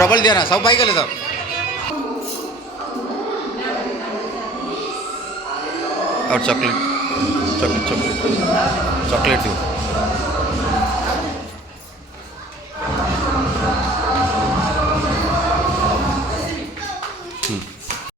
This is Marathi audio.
डबल दिया ना सब भाई गले तो और चॉकलेट चॉकलेट चॉकलेट चॉकलेट दो